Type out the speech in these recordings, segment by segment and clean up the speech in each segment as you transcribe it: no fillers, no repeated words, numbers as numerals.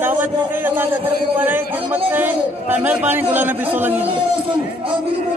दावत दी गई अल्लाह का तरफ पर है खिदमत से मेहरबानी गुलाम नबी सोलंकी जी।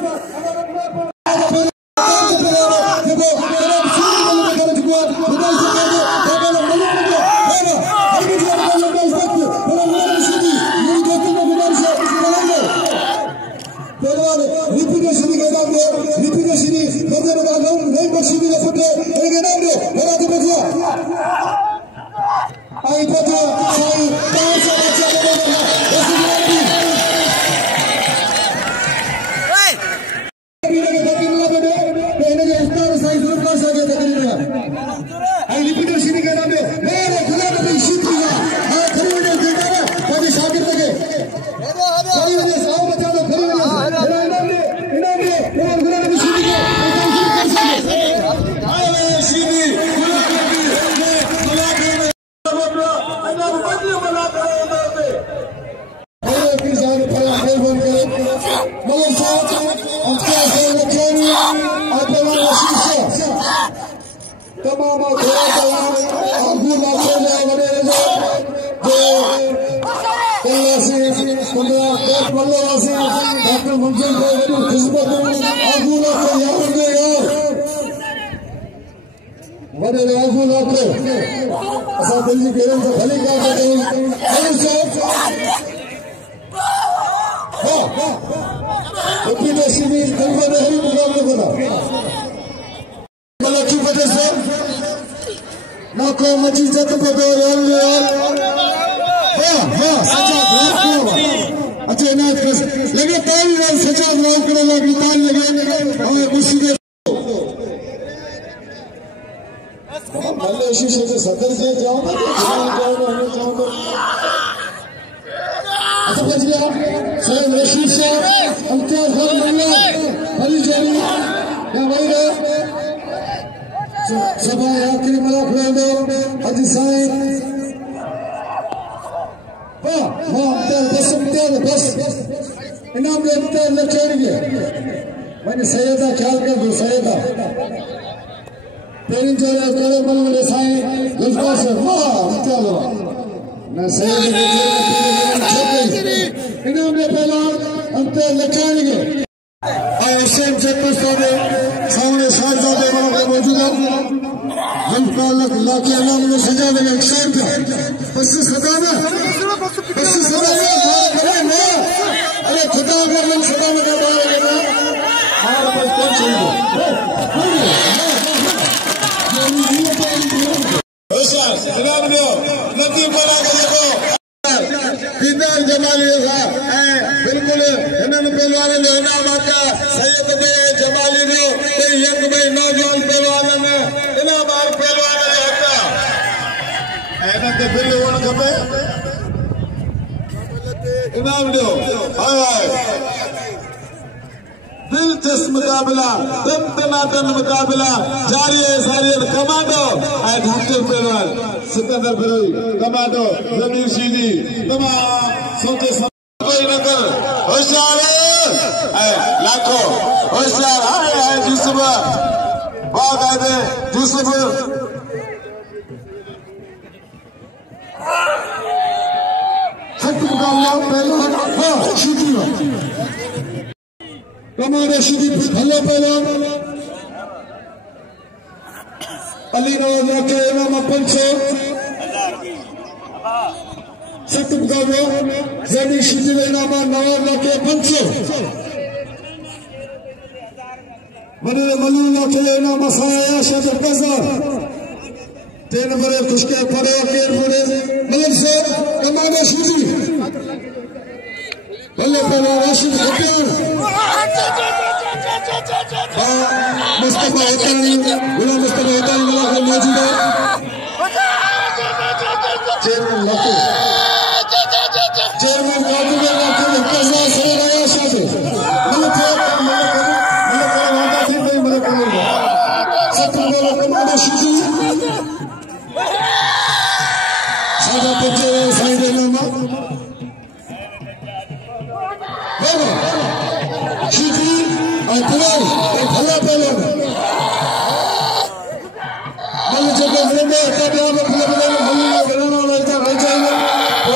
दिलचस्प मुकाबला दमदमादन मुकाबला जारी है सारी कमांडो डॉक्टर पहलवान सिकंदर फिरोई कमांडो जमीर शीदी तमाम सोचे कोई न कर होशियार लाखों होशियार है यूसुफ बाकायदे यूसुफ मुकाबला पहलवान शीदी कमांडो शीदी भले पहलवान अली नवाज के इमाम पंचो सख्त मुकाबला ज़ैनी शीदी इमाम नवाज के पंचो मने मलूला के इमाम साया शद कज़ा तीन बड़े खुशके पड़े के बड़े मलक से कमांडो शीदी भले पहलवान राशिद खतियान मुस्तफा होतानी गुलाम मुस्तफा होतानी वाला मौजूद है चेयरमैन लाखो चेयरमैन काबू में लाखो कज़ा से आया शादी मलक वादा थी नहीं मलक सत्र वाला कमांडो शीदी सादा पचे साइड नामा शीदी अतलाव भला पहलवान मल जगह में कब यहाँ पर भला पहलवान भला बनाना वाला इधर आ जाएगा तो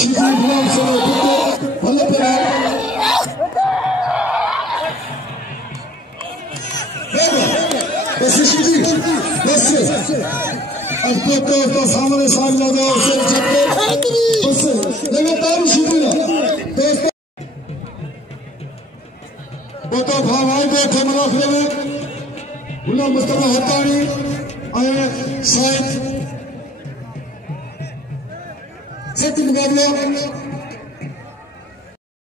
शीतल गुलाम से भले पे बस शीतल बस अब तो सामने साथ लगा उसे चक्के बस लगातार शीतल दोस्तों तो भाई बैठे मलाखले में गुलाम मुस्तफा हत्तानी आए शायद सत्य मुकाबला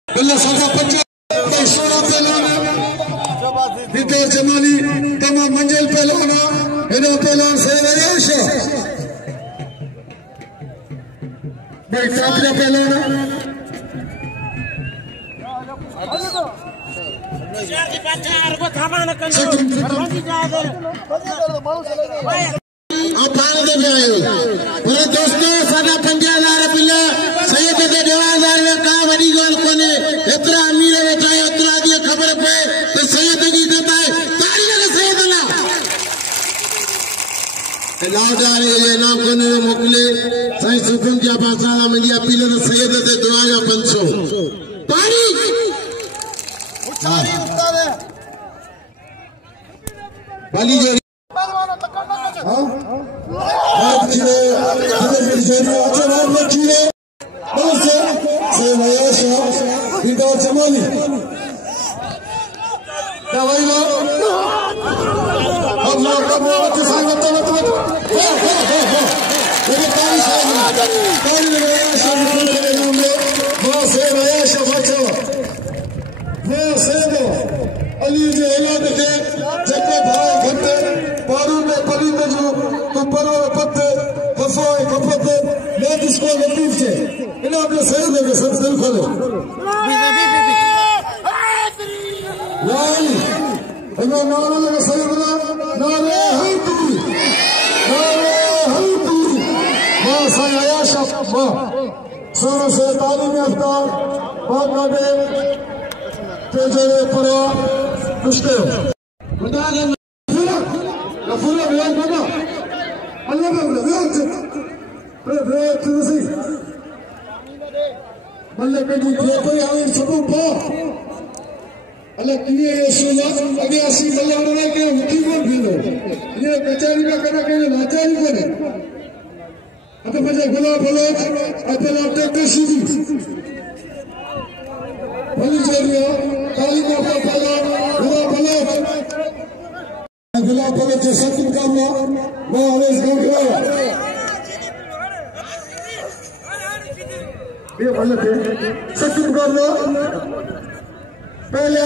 बल्ला सादा पंजाब सोना पहलवान विदर जमाली तमाम मंजिल पहलवान इधर पहलवान सैयद अयाश भाई काफिला पहलवान आप भारत में आए हो मेरे दोस्तों सादा 50,000 पिला सैयद के 11,000 में कहा बड़ी गोल कोने इतना अमीर है चाहे उतना दिए खबर पे तो सैयद की देता है तारीख का सैयद ना लाउडारे ये नाम कोने मुकले सही सुकून क्या भाषा में दिया पिला तो सैयद से दुआ का 500 तारीख बाली जो हाँ बात किए मेरी जोड़ी अच्छा बात मत किए बस से नया शाह विदार जमाली क्या भाई लोग अब लोग कब के संग मत मेरे पानी शाह नया शाह के नाम में वो से नया शाह बच्चा वो से दो अली जो औलाद के जब भाई घंटे पारू में पली में जो तुम परो पत्ते कफोए कफते मैं इसको लतीफ से इन्हें अपने सही लगे सब दिल खोलो यानी इन्हें नारे लगे सही बना नारे हई तुरी माँ सही आयाश माँ सोने से तालीम याफ्ता बहुत नाटे तेजरे परो कुश्ते Fura vean baba. Allah baba vean. Vean tu sih. Malah kau dia tu yang sebut apa? Allah kini Yesusnya lagi asyik malah orang ke mukimon bilo. Ini kacari ka kena kena nacari kena. Apa macam gula gula apa nak kesidi. Bali jadi kali apa pala gula gula. गुलाब पगड़ के सत्य मुकाबला मैं आवेश गाँव के सत्य मुकाबला पहले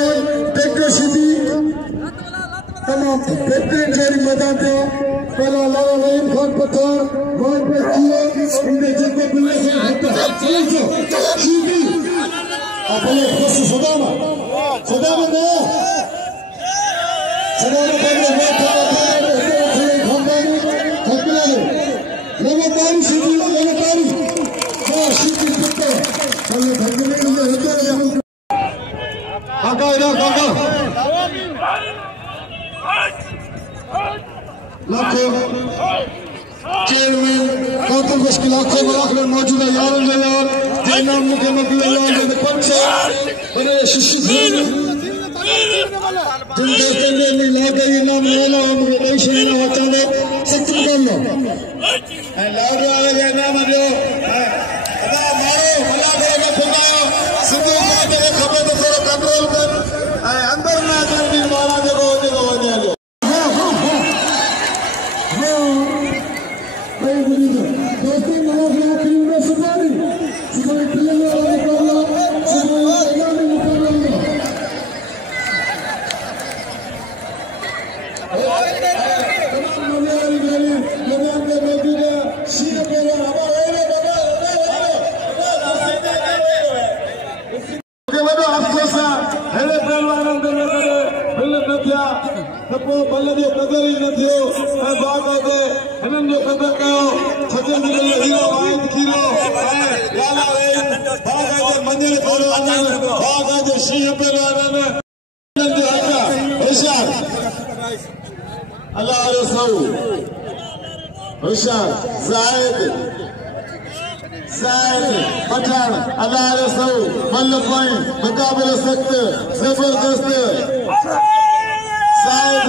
ट्रैक्टर सीधी तमाम बेहतरीन शहरी मैदान थे पहला लाला रहीम खान पत्थर वहां पे किए उनके जिनको मिलने से सीधी अपने बस सदामा दो लगातार सीधी लगातार लाखों चेयरमैन गौतम बस की लाखों में मौजूद है यार जयनाम मुख्य मंत्री पंचे बड़े शिष्य जिन दोस्तों ने मिला के इनाम वाला मुझे नहीं सुनना होता है सत्य कर लो लाभ वाले इनाम जो अदा मारो भला करेगा फुकायो सिद्धू माते के खबर तो थोड़ा कंट्रोल कर अंदर ना जल्दी मारा देखो दे लो भाई बोली दोस्तों मारा फिल्म में सुनानी सुनानी फिल्म वाला मुकाबला सुनानी इनाम मुकाबला बल्ले कदर ही न थियो बात है हिनन जो कदर कयो छजन जो हीरो वाइट खीरो लाला रे बाग है मंदिर थोड़ो आनंद बाग है जो सिंह पे आनंद जो हटा होशियार अल्लाह रसूल होशियार Zahid Zaid Pathan Adar Sau Mallapoi मुकाबला सख्त जबरदस्त Zaid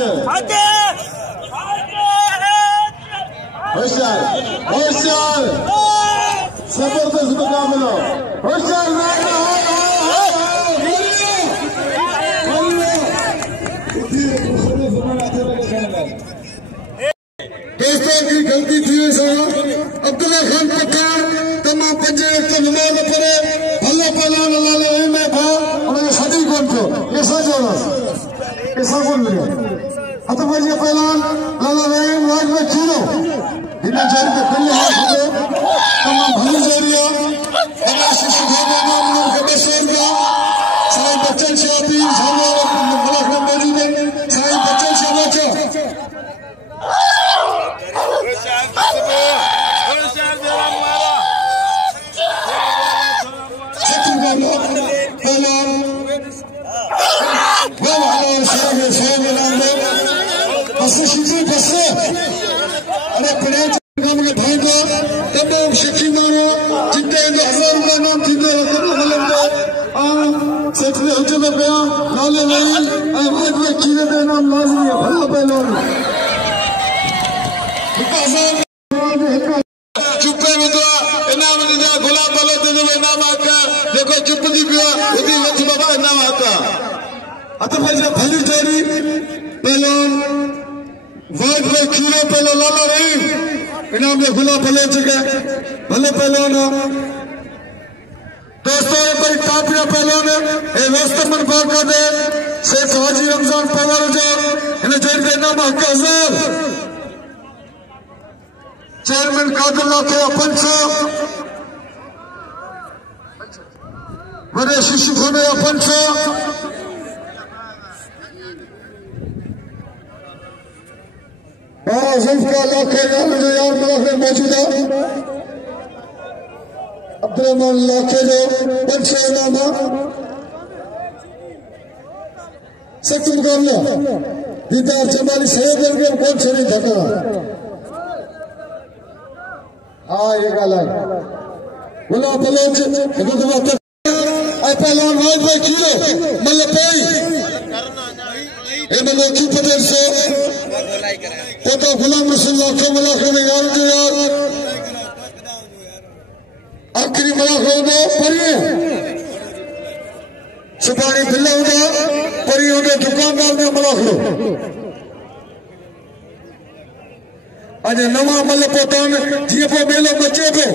होशियार होशियार जबरदस्त मुकाबला होशियार दोस्तों की गलती थी अब्दुल्ला खान पठान तमाम पंजे नमाज पढ़े भला पहलवान लाले में था उन्हें सदी कौन को ऐसा जोड़ा ऐसा कौन मिला अतः पंजे पहलवान लाला रहीम वाज में चीरो इन्हें जारी के कुल्ले हाथ हो तमाम भली जारिया हमारे शिष्य भाई नाम नूर के बशेर का साईं बच्चन शादी झालवार मलाक में मौजूद है साईं बच्चन शाबाचा अरे पढ़ाई भाई को तमाम शक्ति मानो जितने 1000 रुपया नाम थी दो सेक्रेटरी हुजूर में बयान लाले नहीं आज में कीरे दे नाम लाजमी है भला पहलवान चुप्पे में तो इनाम दिया गुलाब वाले तो इनाम आका देखो चुप दी पिया उदी वच बाबा इनाम आका अतः भाई भली जोड़ी पहलवान वाइट में कीरे पहले लाला रहीम इनाम में गुलाब भले जगह भले पहलवान दोस्तों ये कोई काफिया पहलवान है ये रस्तमन बाका दे शेख हाजी रमजान पवार जो इन्हें जेल के इनाम हक 1000 चेयरमैन कादिर लाखे 500 बड़े शिशु खोने 500 जुल्फा लाखे यार मलाक में मौजूद है अब्दुलरहमान लाखे जो 500 इनाम सख्त मुकाबला दीदार जमाली सैयद के कौन से नहीं थका हाँ ये गाला गुलाब बलोच पहलवान वाइट में कीरो मल्लपई मलोकी पटेल से तो गुलाम रसूल लाखों मलाखों में यार जो यार आखिरी मलाखों में पढ़िए सुपारी बिल्ला होगा पढ़िए उन्हें दुकानदार में मलाखों आज नवा मल पोतान जीअं पोइ मेलो मचे पियो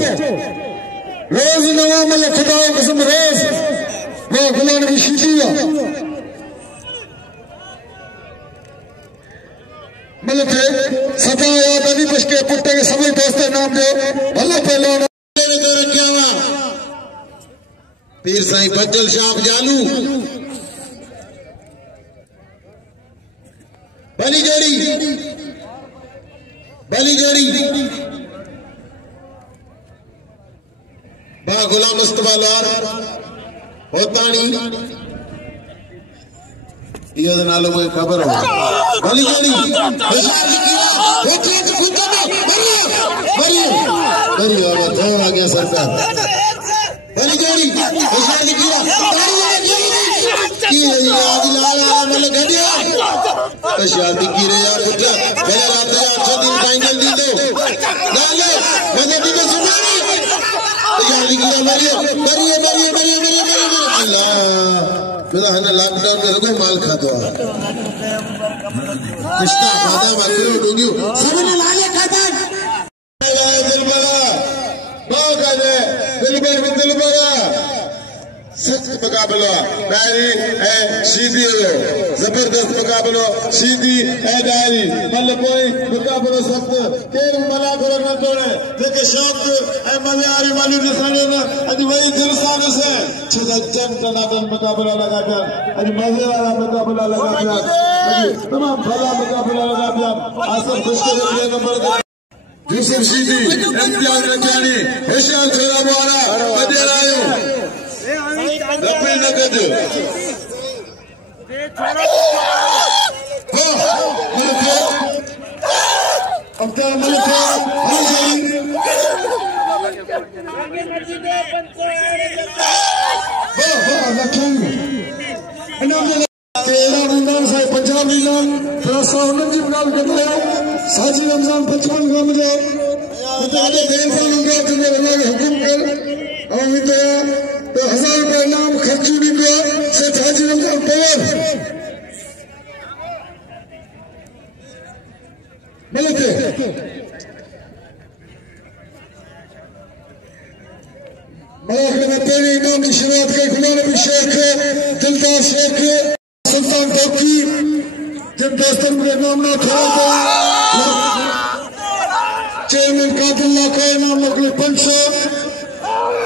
रोज़ नवा मल खुदा कसम रोज़ वो गुलाम की शीशी आहे मल थे सदा याद अली बशके पुट के सभी दोस्त नाम दे भला पहलवान में तो रखिया हुआ पीर साईं फजल शाह जालू भली जोड़ी बा गुलाम मुस्तफा लाल होतानी ये नालो मुझे खबर हो भली जोड़ी आ गया सरकार भली जोड़ी शादी की रे यार पुत्र मेरा रात 800 दिन फाइनल दी दो नाले मजे दी में सुनानी शादी की मरिए अल्लाह मेरा हना लॉकडाउन में रगो माल खाता किसका खाता माकरो डोंगी सबने लाले खाता दिलबरा मौका दे दिलबरा सख्त मुकाबला डायरी है सीधी जबरदस्त मुकाबला सीधी है डायरी मतलब कोई मुकाबला सख्त केर मना करो न तोड़े जेके शौक है मलियारी मालू निशाने न अज वही दिलसाने से छदा टनाटन मुकाबला लगा कर अज मजे वाला मुकाबला लगा कर तमाम भला मुकाबला लगा कर आसर खुशखबरी नंबर यूसुफ सीधी इम्तियाज रजानी होशियार छोरा वाला बदेर आयो रब्बे नगद अब्दुल मलिक इनाम के रमजान साहब पंजाब इनाम रास्ता उन्हनि जी नाल कंदा आहियो साजी रमजान 55 गाम जो मुताबिक देर सां लंघियो तुंहिंजे अलाह हुकुम कर ऐं हिते तो 1000 रुपया इनाम ख़र्चू ॾींदो से हाजी रमजान पवर मिलते मलाखड़े में पहले इनाम की शुरुआत कई खुदा नबी शेख दिलदार शेख सुल्तान टोकी जिन दोस्तों के नाम ना थोड़ा चेयरमैन कादिल्ला का इनाम निकले 500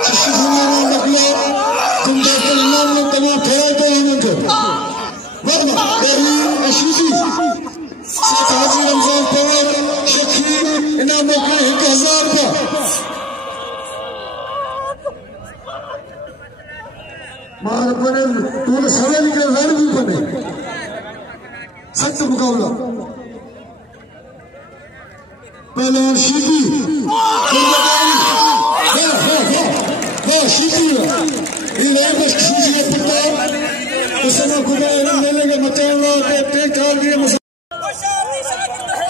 शिशु नाम निकले जिन दोस्तों के नाम में तमाम थोड़ा तो हमें तो वरना कहीं अशीदी शेख हाजी रमजान पवार शेखी इनाम निकले 1000 रुपया मार बने तूने सवाल के लड़ भी बने सख्त मुकाबला पहलवान शीदी शीदी ये बस शीदी का पता उसने खुदा ने लगे मचाना के टेक डाल दिए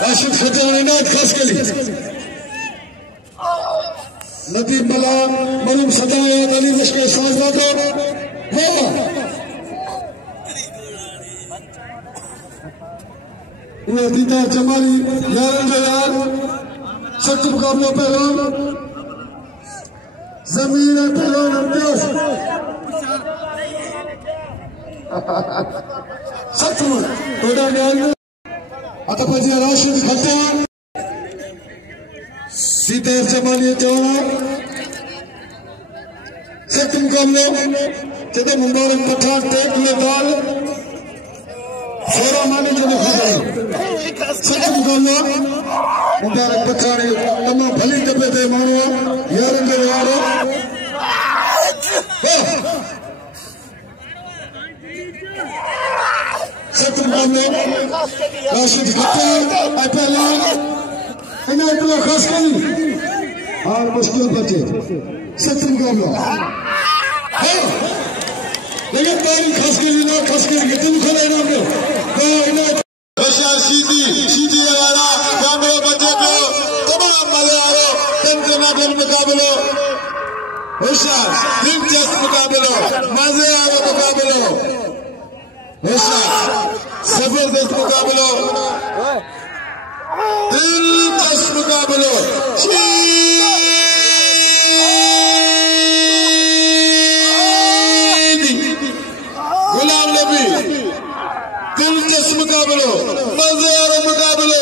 राशिद खजाना ने खास के लिए नदी मला मलूम सदाया अली लश्कर साजदा ये दीदार जमाली यार सख्त मुकाबला पहलवान जमीन पहलवान अब्बास सख्त थोड़ा न्याय आता पाजी राशिद खट्टा दीदार जमाली जवान सख्त मुकाबला जब मुबारक पठान टेक ले दाल सोरा माने जो खबर सच मुकाबला मुबारक पठान तमाम भली दबे दे मानो यार के यारो सच मुकाबला राशिद खट्टा पहलवान इन्हें इतना खास करी और मुश्किल बचे सच मुकाबला लेकिन तारी खास के लिए खास के लिए तुम खड़े ना में तो इन्हें होशियार सीधी वाला कैमरे बच्चे को तमाम मजा आ रहा तंत्रनाटक मुकाबला होशियार दिलचस्प मुकाबला मजे आ रहा मुकाबला होशियार जबरदस्त मुकाबला दिलचस्प मुकाबला मुकाबलो मजेदार मुकाबलो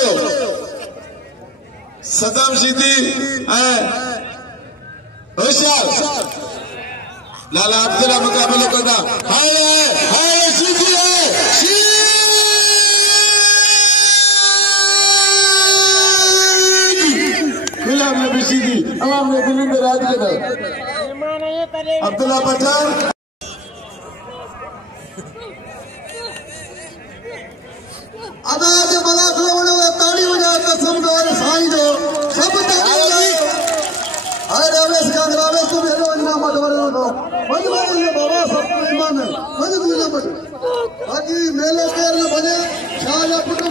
सदाम शीदी होशियार लाला अब्दुल्ला मुकाबलो करना हाय शीदी है गुलाम नबी शीदी अवाम ने दिल्ली में राज किया अब्दुल्ला पठान अदा के बला खलवणे ताड़ी बजा कसम दो साईं दो सब ताड़ी अरे अवेश का अवेश तो भेजो ना मत वरो दो मजबूरी है बाबा सब ईमान है मजबूरी है बाकी मेले केर में बने शाहजा पुट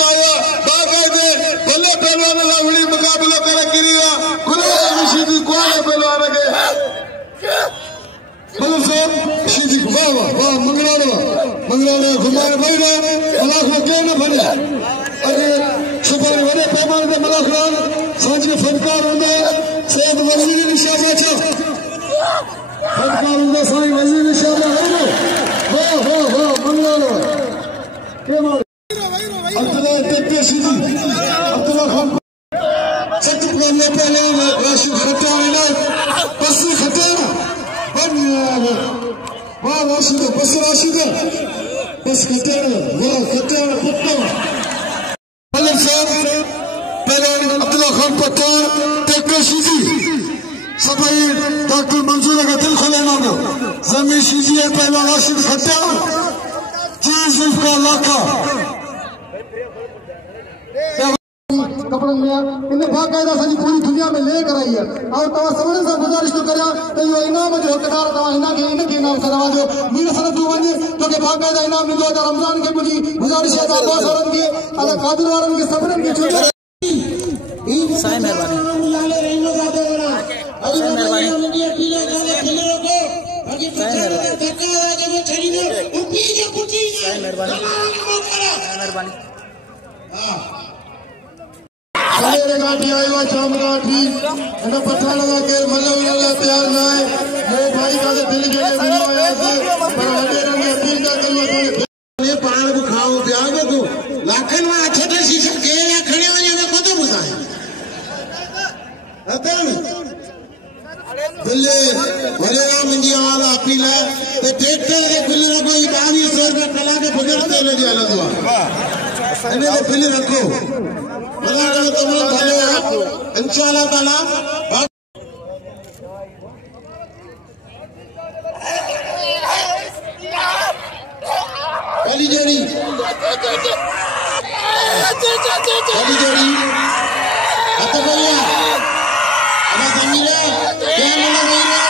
आया बाकायदे भले पहलवान लावड़ी मुकाबला करे किरिया गुलाम शीदी कोने पहलवान के मतलब साहब शीदी वाह मंगलावा घुमाने बैठा मलाख में क्यों न बने अरे सुबह बड़े पैमाने पे मलाख रान सांझ के फनकार होंगे सैयद वजीर निशाबा छा फनकार होंगे साईं वजीर निशाबा होंगे वाह मंगलावा के मार अब्दुल्ला टेक्के शीदी अब्दुल्ला खान सख्त मुकाबला पहलवान राशिद खट्टा ने बस खट्टा वाह राशिद बस राशिद बस खट्टा वाह खट्टा पुत्ता मलक साहब पहलवान अब्दुल्ला खान पठान टेक्के शीदी सफाई डॉक्टर मंजूर का दिल खोले मांगो जमीन शीदी है पहलवान राशिद खट्टा जी जुल्फकार लाखा कपड़न में इन्हें बाकायदा सजी पूरी दुनिया में ले कर आई है और तवा समझ से गुजारिश तो करा तो यो इनाम जो हकदार तवा इना के इनके नाम से जो मीर सनत जो वने तो के बाकायदा इनाम मिलो था रमजान के मुझे गुजारिश है आप बहुत सारन के अल्लाह कादिर वारन के सफरन के छोटे साईं मेहरबानी गाठी आयो शाम गाठी एना पत्थर लगा के मतलब प्यार ना है मेरे भाई का दिल के लिए मिलो आया से पर वडे रंग अपील का कलवा ये पान को खाओ प्यार को लाखन में अच्छा तो शीशम के या खड़े हो जाने को तो बुझाए अतन बुल्ले वडे राम जी वाला अपील है तो ट्रैक्टर के बुल्ले कोई 2200 रुपए कला के बगैर ले दिया लगवा अने तो फिर रखो इंशाअल्लाह ताला वाली जोड़ी अत भैया अब जमीरा क्या मिला मेरा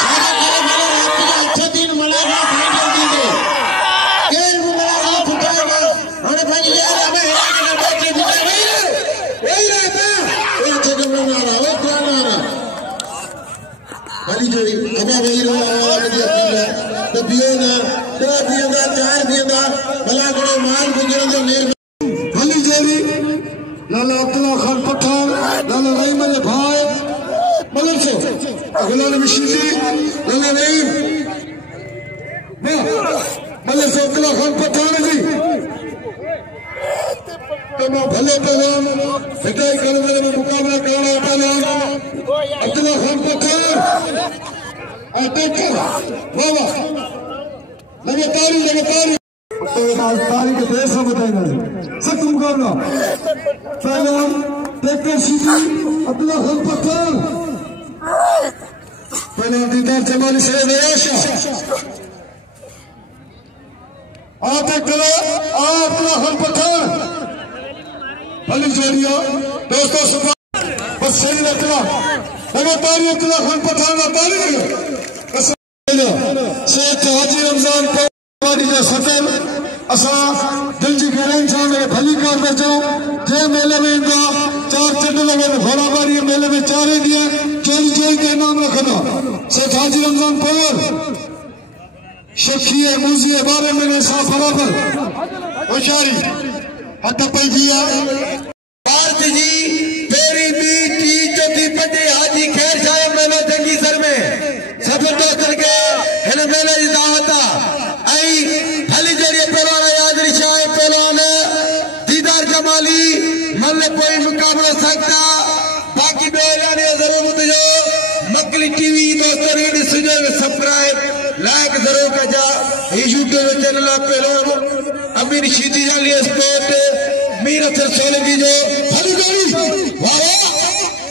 सारा करे भले रात का अच्छा दिन मलागा फाइनल दी दे के मलागा फुटाएगा अरे भाई यार हमें बैठे वही रहता वो अच्छा कम ना रहा वो कौन ना रहा वाली जोड़ी अब वही रहा मुझे अपील है तो बियोना तो बियोगा चार बियोगा भला करो मान गुजर दो नेर वाली जोड़ी लाला अब्दुल्ला खान पठान लाला रहीम अली भाई मगर से गुलाम मिशीदी लाला रहीम मगर से अब्दुल्ला खान पठान जी तमाम भले पहलवान हिटाई करने में मुकाबला करना पहलवान अब्दुल्ला खान पठान बाबा लगातार तारीख के देश में बताएगा सख्त मुकाबला पहलवान ट्रैक्टर सीधी अब्दुल्ला खान पठान पहलवान दीदार जमाली से नयाशा ट्रैक्टर अब्दुल्ला खान पठान भली जोड़िया दोस्तों सुबह बस सही रखना लगातार अब्दुल्ला खान पठान तारीख शेख हाजी रमजान जो सफर असा दिल की गहराई से मेरे भली कार में जाओ जे मेले में इंदा चार चंड लगे घोड़ाबारी मेले में चारे दिए चोरी चोरी के नाम रखना शेख हाजी रमजान पवर शखी मूजी बारे में साफ बराबर होशियारी हट पई दिया भारत जी तेरी बीटी चौथी बड़े हाजी खैर साहब मेलो जंगी सर में सफर दोस्तन के हिन मेले जी दावत आई भली जोड़ी पहलवान याद रिशाए पहलवान दीदार जमाली मल्ले कोई मुकाबला सकता बाकी बेलाने जरूर मुझे मकली टीवी दोस्तों रीड सुनो सब्सक्राइब लाइक जरूर कजा ये यूट्यूब चैनल पहलवान अमीर शीदी जाली स्पोर्ट मीर अफसर सोलंकी जो भली जोड़ी वाह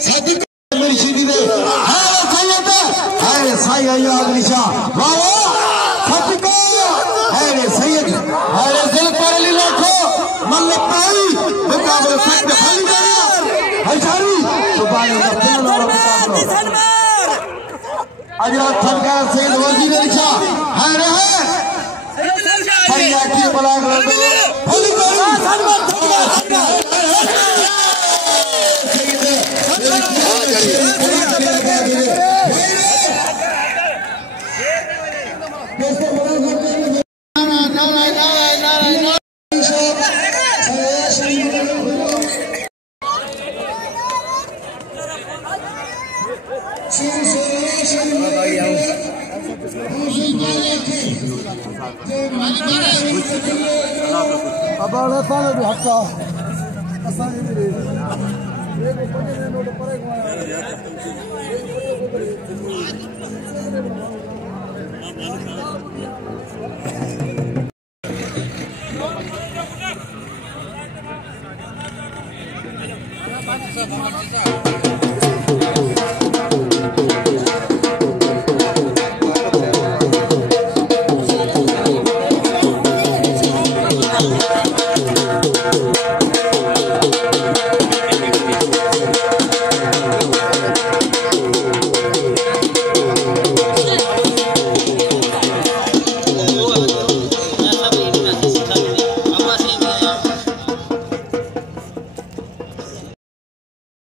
साथी अमीर शीदी ने हां सही होता है साई याद रिशा वाह साथी अरे सैयद अरे दिल पर ली लाखो मल्ल पाई मुकाबला सकते भली जोड़ी हजारी सुभान अल्लाह अजरा थनका सैयद वजीर रिशा है रहे भैया की बलाग भली अब साल भी हफ्ता Bye.